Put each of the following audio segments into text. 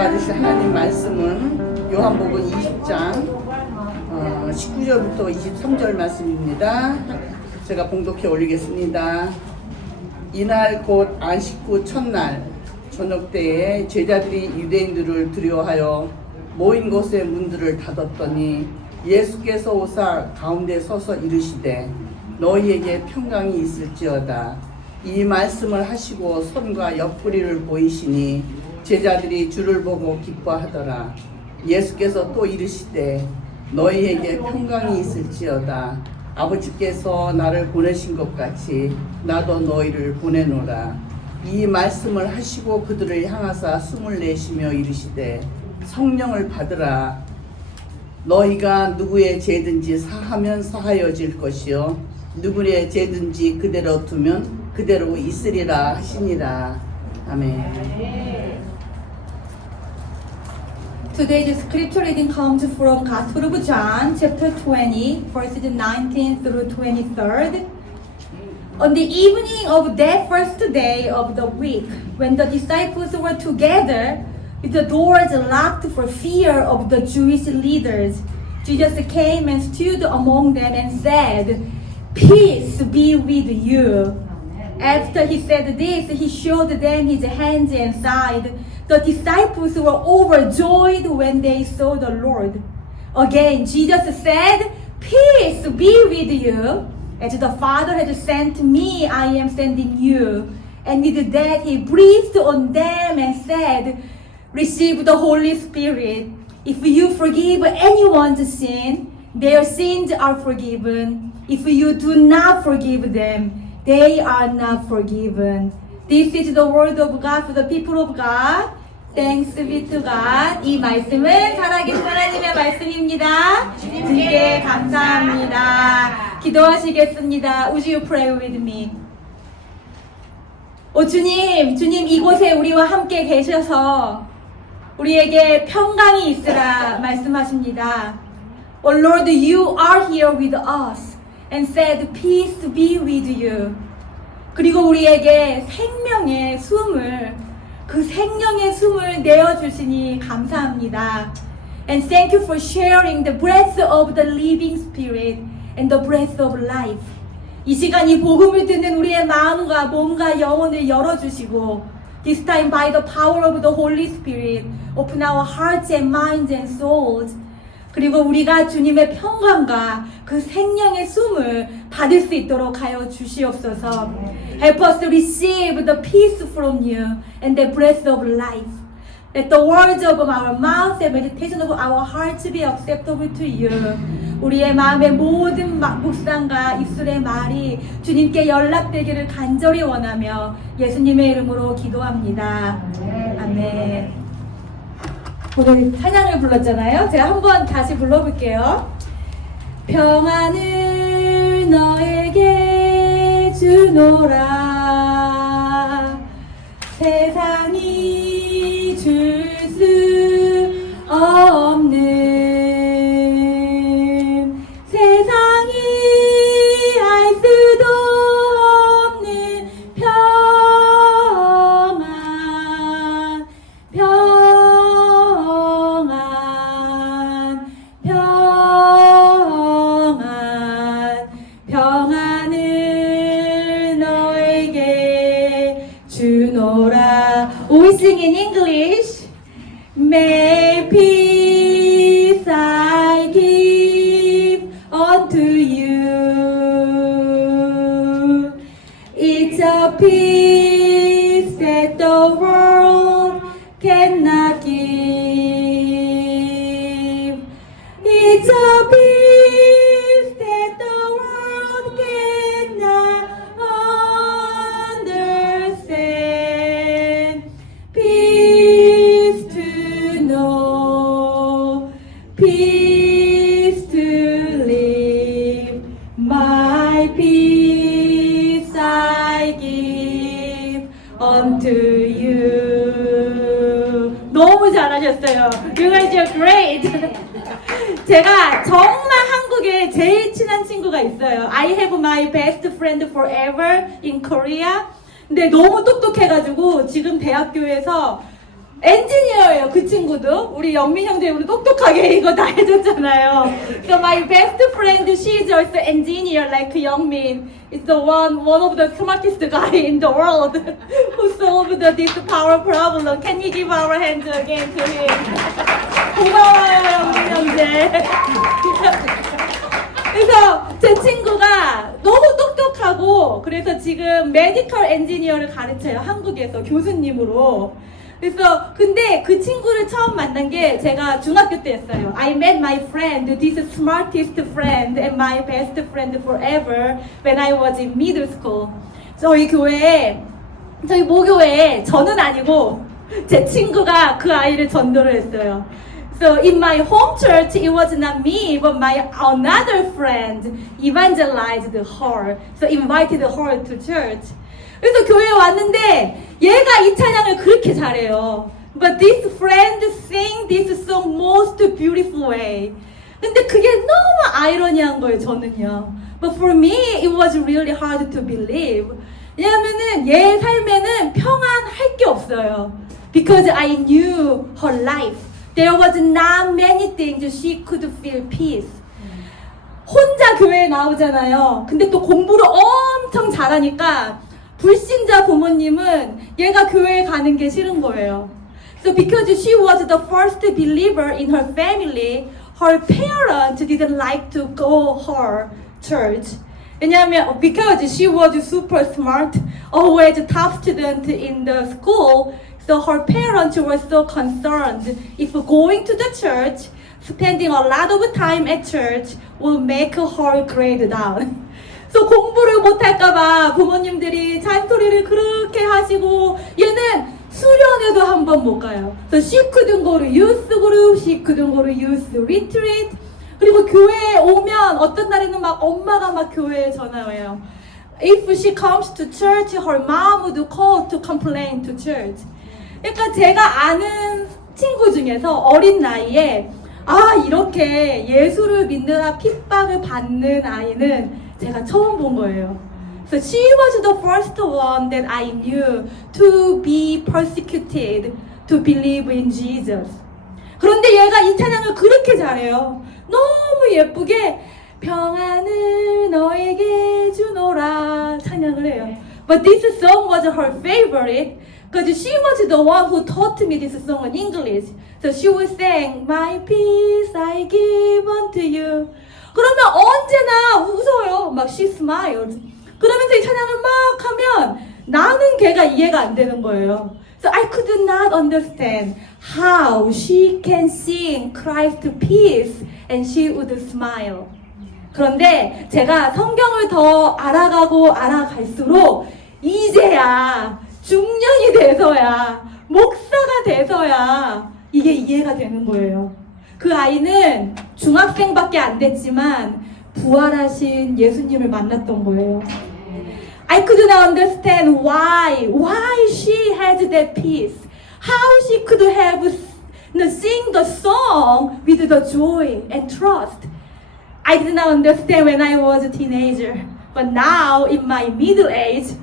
받으실 하나님 말씀은 요한복음 20장 19절부터 23절 말씀입니다. 제가 봉독해 올리겠습니다. 이날 곧 안식구 첫날 저녁 때에 제자들이 유대인들을 두려워하여 모인 곳의 문들을 닫았더니 예수께서 오사 가운데 서서 이르시되 너희에게 평강이 있을지어다. 이 말씀을 하시고 손과 옆구리를 보이시니 제자들이 주를 보고 기뻐하더라. 예수께서 또 이르시되 너희에게 평강이 있을지어다. 아버지께서 나를 보내신 것 같이 나도 너희를 보내노라. 이 말씀을 하시고 그들을 향하사 숨을 내쉬며 이르시되 성령을 받으라. 너희가 누구의 죄든지 사하면 사하여질 것이요 누구의 죄든지 그대로 두면 그대로 있으리라 하시니라. 아멘. Today's scripture reading comes from Gospel of John, chapter 20, verses 19 through 23rd. On the evening of that first day of the week, when the disciples were together, with the doors locked for fear of the Jewish leaders, Jesus came and stood among them and said, "Peace be with you." After he said this, he showed them his hands and side. The disciples were overjoyed when they saw the Lord. Again, Jesus said, "Peace be with you. As the Father has sent me, I am sending you." And with that, he breathed on them and said, "Receive the Holy Spirit. If you forgive anyone's sin, their sins are forgiven. If you do not forgive them, they are not forgiven." This is the word of God for the people of God. Thanks be to God. 이 말씀은 살아계신 하나님의 말씀입니다. 주님께 감사합니다. 기도하시겠습니다. Would you pray with me? 주님 이곳에 우리와 함께 계셔서 우리에게 평강이 있으라 말씀하십니다. Lord, you are here with us and said, "Peace be with you." 그리고 우리에게 생명의 숨을 그 생명의 숨을 내어주시니 감사합니다. And thank you for sharing the breath of the living spirit and the breath of life. 이 시간 이 복음을 듣는 우리의 마음과 몸과 영혼을 열어주시고 this time by the power of the Holy Spirit open our hearts and minds and souls. 그리고 우리가 주님의 평강과 그 생명의 숨을 받을 수 있도록 하여 주시옵소서. Help us to receive the peace from you and the breath of life. Let the words of our mouth and meditation of our hearts be acceptable to you. 우리의 마음의 모든 묵상과 입술의 말이 주님께 연락되기를 간절히 원하며 예수님의 이름으로 기도합니다. 아멘. 오늘 찬양을 불렀잖아요. 제가 한번 다시 불러볼게요. 평안을 너에게 주노라. 세상이 줄 수 없는 세상이 알 수도 없는 평안 평안을 너에게 주노라. We sing in English. May peace I give unto you. It's a peace that the world cannot give. It's a peace that the world cannot understand. Peace to know, peace to live. My peace I give unto you. 너무 잘하셨어요. You guys are great. 제가 정말 한국에 제일 친한 친구가 있어요. I have my best friend forever in Korea. 근데 너무 똑똑해가지고 지금 대학교에서 엔지니어예요. 그 친구도 우리 영민 형제님 우리 똑똑하게 이거 다 해줬잖아요. So my best friend, she is also engineer like Youngmin. Is the one of the smartest guy in the world who solved this power problem. Can we give our hands again to him? 고마워요, 영민 형제. 그래서 제 친구가 너무 똑똑하고 그래서 지금 메디컬 엔지니어를 가르쳐요. 한국에서 교수님으로. 그래서 근데 그 친구를 처음 만난 게 제가 중학교 때였어요. I met my friend, this smartest friend and my best friend forever when I was in middle school. 저희 교회에 저희 모교회에 저는 아니고 제 친구가 그 아이를 전도를 했어요. So in my home church, it was not me, but my another friend evangelized her. So invited her to church. 그래서 교회에 왔는데 얘가 이 찬양을 그렇게 잘해요. But this friend sing this song most beautiful way. 근데 그게 너무 아이러니한 거예요, 저는요. But for me, it was really hard to believe. 왜냐면은 얘 삶에는 평안할 게 없어요. Because I knew her life. There was not many things she could feel peace. 혼자 교회에 나오잖아요. 근데 또 공부를 엄청 잘하니까 불신자 부모님은 얘가 교회에 가는 게 싫은 거예요. So because she was the first believer in her family, her parents didn't like to go her church. 왜냐하면 because she was super smart, always top student in the school, so her parents were so concerned if going to the church, spending a lot of time at church will make her grade down. 그래서 공부를 못할까봐 부모님들이 잔소리를 그렇게 하시고 얘는 수련회도 한 번 못 가요. So she couldn't go to youth group, she couldn't go to youth retreat. 그리고 교회에 오면 어떤 날에는 막 엄마가 막 교회에 전화해요. If she comes to church, her mom would call to complain to church. 그러니까 제가 아는 친구 중에서 어린 나이에 이렇게 예수를 믿느라 핍박을 받는 아이는 제가 처음 본 거예요. So she was the first one that I knew to be persecuted to believe in Jesus. 그런데 얘가 이 찬양을 그렇게 잘해요. 너무 예쁘게 평안을 너에게 주노라 찬양을 해요. But this song was her favorite because she was the one who taught me this song in English. So she would sing, My peace I give unto you. 그러면 언제나 웃어요. 막 she smiled. 그러면서 이 찬양을 막 하면 나는 걔가 이해가 안 되는 거예요. So I could not understand how she can sing Christ peace and she would smile. 그런데 제가 성경을 더 알아가고 알아갈수록 이제야 중년이 돼서야 목사가 돼서야 이게 이해가 되는 거예요. 그 아이는 중학생밖에 안 됐지만 부활하신 예수님을 만났던 거예요. I could not understand why she had that peace. How she could have sing the song with the joy and trust. I did not understand when I was a teenager. But now in my middle age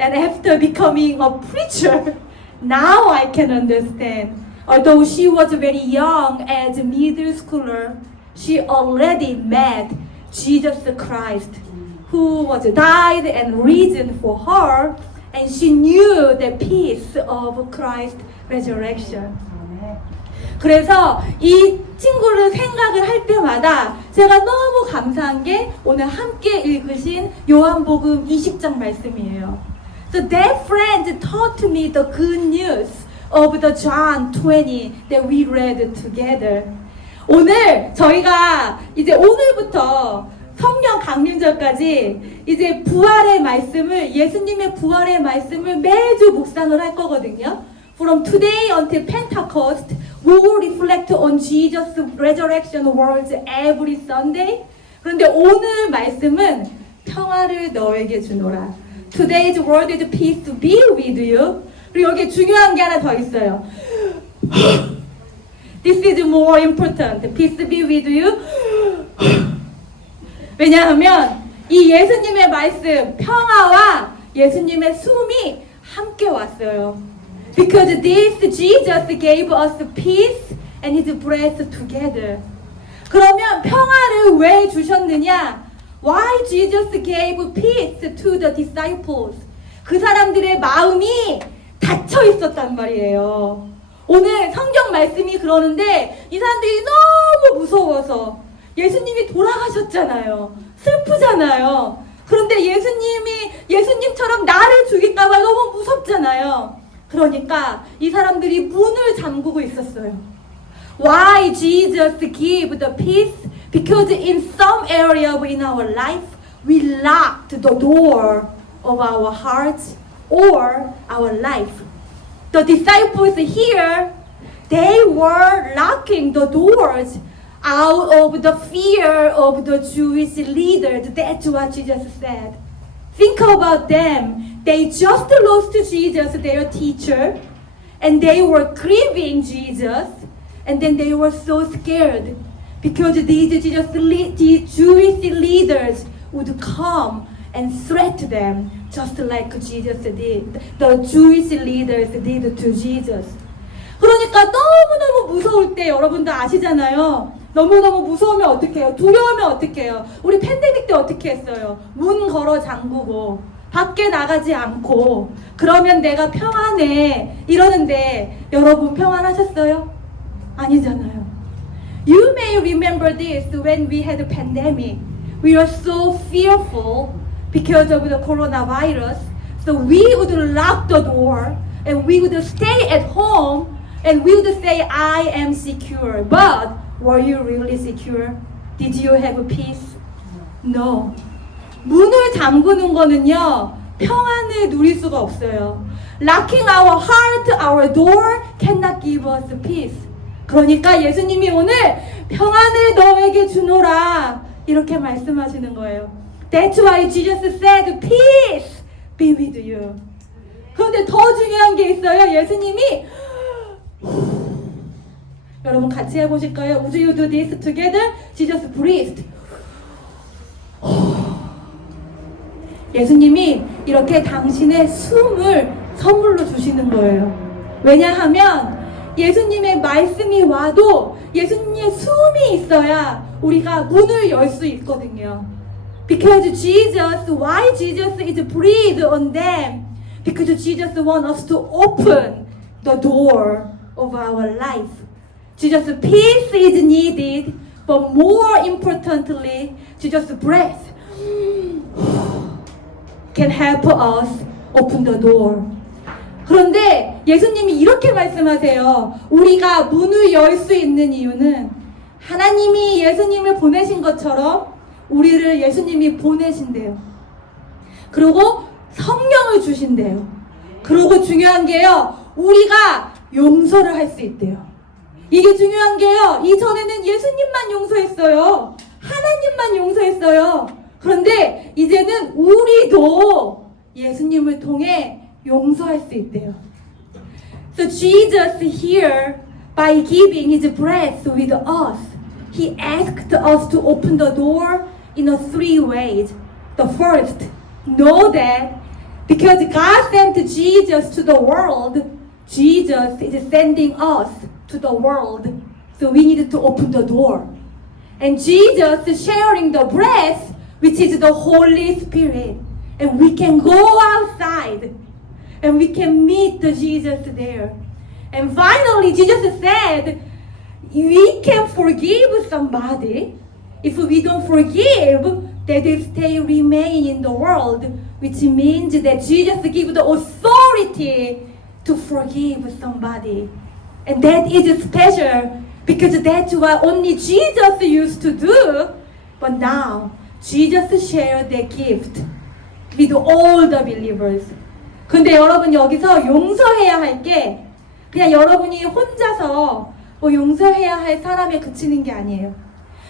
and after becoming a preacher, now I can understand. Although she was very young as a middle schooler, she already met Jesus Christ, who was died and risen for her, and she knew the peace of Christ's resurrection. 그래서 이 친구를 생각을 할 때마다 제가 너무 감사한 게 오늘 함께 읽으신 요한복음 20장 말씀이에요. So that friend taught me the good news of the John 20 that we read together. 오늘 저희가 이제 오늘부터 성령 강림절까지 이제 부활의 말씀을 예수님의 부활의 말씀을 매주 묵상을 할 거거든요. From today until Pentecost, we will reflect on Jesus' resurrection words every Sunday. 그런데 오늘 말씀은 평화를 너에게 주노라. Today's word is peace to be with you. 그리고 여기 중요한 게 하나 더 있어요. This is more important. Peace be with you. 왜냐하면 이 예수님의 말씀, 평화와 예수님의 숨이 함께 왔어요. Because this Jesus gave us peace and his breath together. 그러면 평화를 왜 주셨느냐? Why Jesus gave peace to the disciples? 그 사람들의 마음이 닫혀 있었단 말이에요. 오늘 성경 말씀이 그러는데 이 사람들이 너무 무서워서 예수님이 돌아가셨잖아요. 슬프잖아요. 그런데 예수님처럼 나를 죽일까봐 너무 무섭잖아요. 그러니까 이 사람들이 문을 잠그고 있었어요. Why Jesus give the peace? Because in some area in our life, we locked the door of our hearts or our life. The disciples here, they were locking the doors out of the fear of the Jewish leaders. That's what Jesus said. Think about them. They just lost Jesus, their teacher, and they were grieving Jesus, and then they were so scared because these Jewish leaders would come and threaten them just like Jesus did. The Jewish leaders did to Jesus. 그러니까 너무너무 무서울 때 여러분도 아시잖아요. 너무너무 무서우면 어떡해요? 두려우면 어떡해요? 우리 팬데믹 때 어떻게 했어요? 문 걸어 잠그고 밖에 나가지 않고 그러면 내가 평안해 이러는데 여러분 평안하셨어요? 아니잖아요. You may remember this when we had a pandemic. We were so fearful because of the coronavirus. So we would lock the door and we would stay at home and we would say, I am secure. But were you really secure? Did you have peace? No. 문을 잠그는 거는요, 평안을 누릴 수가 없어요. Locking our heart, our door cannot give us peace. 그러니까 예수님이 오늘 평안을 너에게 주노라 이렇게 말씀하시는 거예요. That's why Jesus said, peace be with you. 그런데 더 중요한 게 있어요. 예수님이 여러분 같이 해보실까요? Would you do this together? Jesus breathed. 예수님이 이렇게 당신의 숨을 선물로 주시는 거예요. 왜냐하면 예수님의 말씀이 와도 예수님의 숨이 있어야 우리가 문을 열 수 있거든요. Because Jesus, why Jesus is breathed on them? Because Jesus wants us to open the door of our life. Jesus' peace is needed, but more importantly, Jesus' breath can help us open the door. 그런데 예수님이 이렇게 말씀하세요. 우리가 문을 열 수 있는 이유는 하나님이 예수님을 보내신 것처럼 우리를 예수님이 보내신대요. 그리고 성령을 주신대요. 그리고 중요한 게요. 우리가 용서를 할 수 있대요. 이게 중요한 게요. 이전에는 예수님만 용서했어요. 하나님만 용서했어요. 그런데 이제는 우리도 예수님을 통해 용서할 수 있대요. So Jesus here, by giving His breath with us, He asked us to open the door in a three ways. The first, know that because God sent Jesus to the world, Jesus is sending us to the world. So we need to open the door. And Jesus is sharing the breath, which is the Holy Spirit. And we can go outside and we can meet the Jesus there. And finally, Jesus said, we can forgive somebody. If we don't forgive, they will stay remain in the world, which means that Jesus gives the authority to forgive somebody. And that is special because that's what only Jesus used to do. But now, Jesus shared that gift with all the believers. 근데 여러분 여기서 용서해야 할 게 그냥 여러분이 혼자서 뭐 용서해야 할 사람에 그치는 게 아니에요.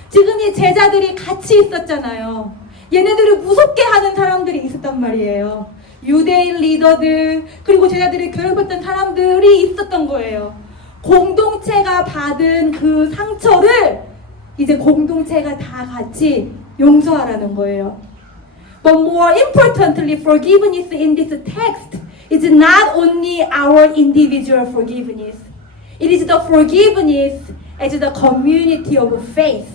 지금 이 제자들이 같이 있었잖아요. 얘네들을 무섭게 하는 사람들이 있었단 말이에요. 유대인 리더들 그리고 제자들을 괴롭혔던 사람들이 있었던 거예요. 공동체가 받은 그 상처를 이제 공동체가 다 같이 용서하라는 거예요. But more importantly, forgiveness in this text It's not only our individual forgiveness. It is the forgiveness as the community of faith.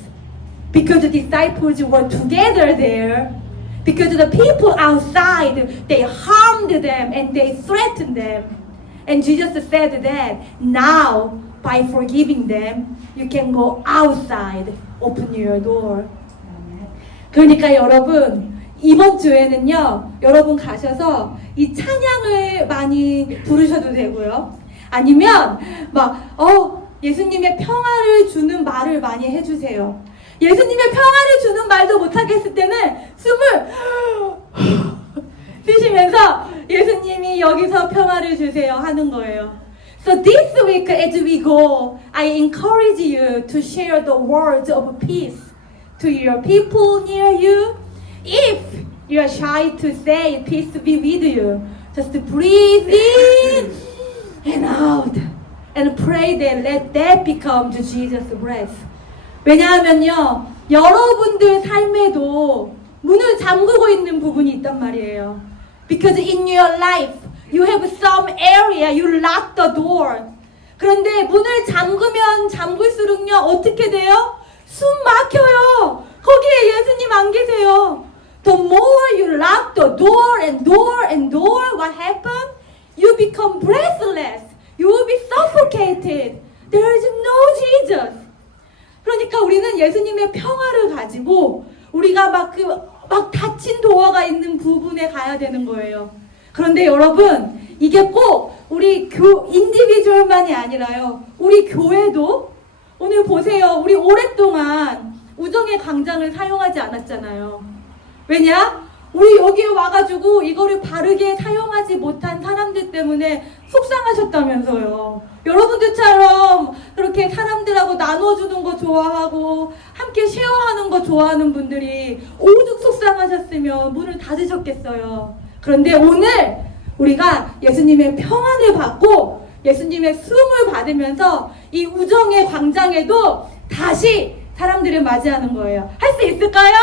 Because the disciples were together there, because the people outside, they harmed them and they threatened them. And Jesus said that now, by forgiving them, you can go outside, open your door. 그러니까 여러분, 이번 주에는요, 여러분 가셔서 이 찬양을 많이 부르셔도 되고요. 아니면 예수님의 평화를 주는 말을 많이 해주세요. 예수님의 평화를 주는 말도 못하겠을 때는 숨을 쉬시면서 예수님이 여기서 평화를 주세요 하는 거예요. So this week as we go, I encourage you to share the words of peace to your people near you. If you are shy to say peace be with you, just breathe in and out and pray that let that become to Jesus' breath. 왜냐하면요, 여러분들 삶에도 문을 잠그고 있는 부분이 있단 말이에요. Because in your life, you have some area, you lock the door. 그런데 문을 잠그면 잠글수록요, 어떻게 돼요? 숨 막혀요. 거기에 예수님 안 계세요. The more you lock the door and door and door, what happens? You become breathless. You will be suffocated. There is no Jesus. 그러니까 우리는 예수님의 평화를 가지고 우리가 막 닫힌 도어가 있는 부분에 가야 되는 거예요. 그런데 여러분, 이게 꼭 우리 인디비주얼만이 아니라요. 우리 교회도 오늘 보세요. 우리 오랫동안 우정의 광장을 사용하지 않았잖아요. 왜냐? 우리 여기에 와가지고 이거를 바르게 사용하지 못한 사람들 때문에 속상하셨다면서요. 여러분들처럼 그렇게 사람들하고 나눠주는 거 좋아하고 함께 쉐어하는 거 좋아하는 분들이 오죽 속상하셨으면 문을 닫으셨겠어요. 그런데 오늘 우리가 예수님의 평안을 받고 예수님의 숨을 받으면서 이 우정의 광장에도 다시 사람들을 맞이하는 거예요. 할 수 있을까요?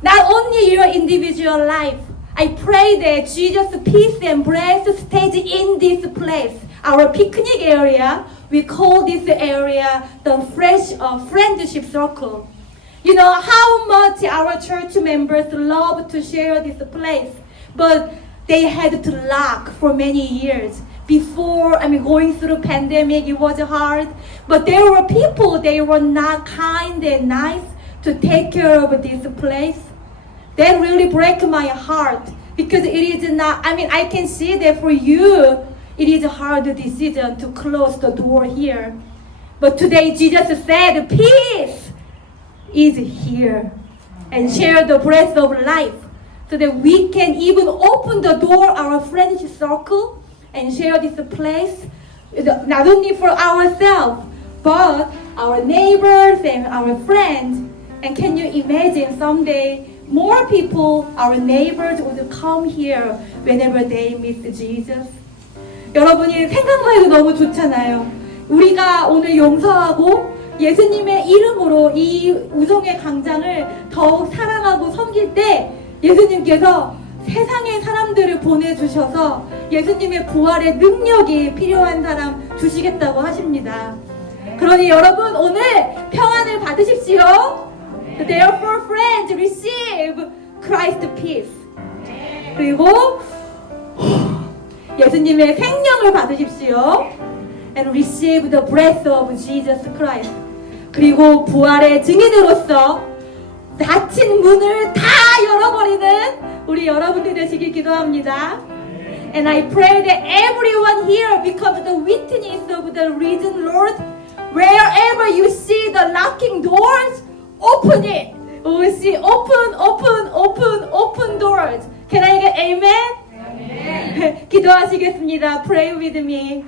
Not only your individual life, I pray that Jesus' peace and breath stays in this place, our picnic area. We call this area the friendship circle. You know how much our church members love to share this place, but they had to lock for many years. Before, going through pandemic, it was hard, but there were people, they were not kind and nice to take care of this place. That really breaks my heart because it is not, I can see that for you, it is a hard decision to close the door here. But today Jesus said, peace is here and share the breath of life so that we can even open the door, our friendship circle, and share this place, not only for ourselves, but our neighbors and our friends. And can you imagine someday more people, our neighbors, would come here whenever they meet Jesus? 여러분이 생각만 해도 너무 좋잖아요. 우리가 오늘 용서하고 예수님의 이름으로 이 우정의 광장을 더욱 사랑하고 섬길 때 예수님께서 세상의 사람들을 보내주셔서 예수님의 부활의 능력이 필요한 사람 주시겠다고 하십니다. 그러니 여러분 오늘 평안을 받으십시오. Therefore, friends, receive Christ's peace. 그리고 예수님의 생명을 받으십시오. And receive the breath of Jesus Christ. 그리고 부활의 증인으로서 닫힌 문을 다 열어버리는 우리 여러분들 되시길 기도합니다. And I pray that everyone here becomes the witness of the risen Lord. Wherever you see the knocking doors, open it. We see open doors. Can I get amen? Amen. 기도하시겠습니다. Pray with me.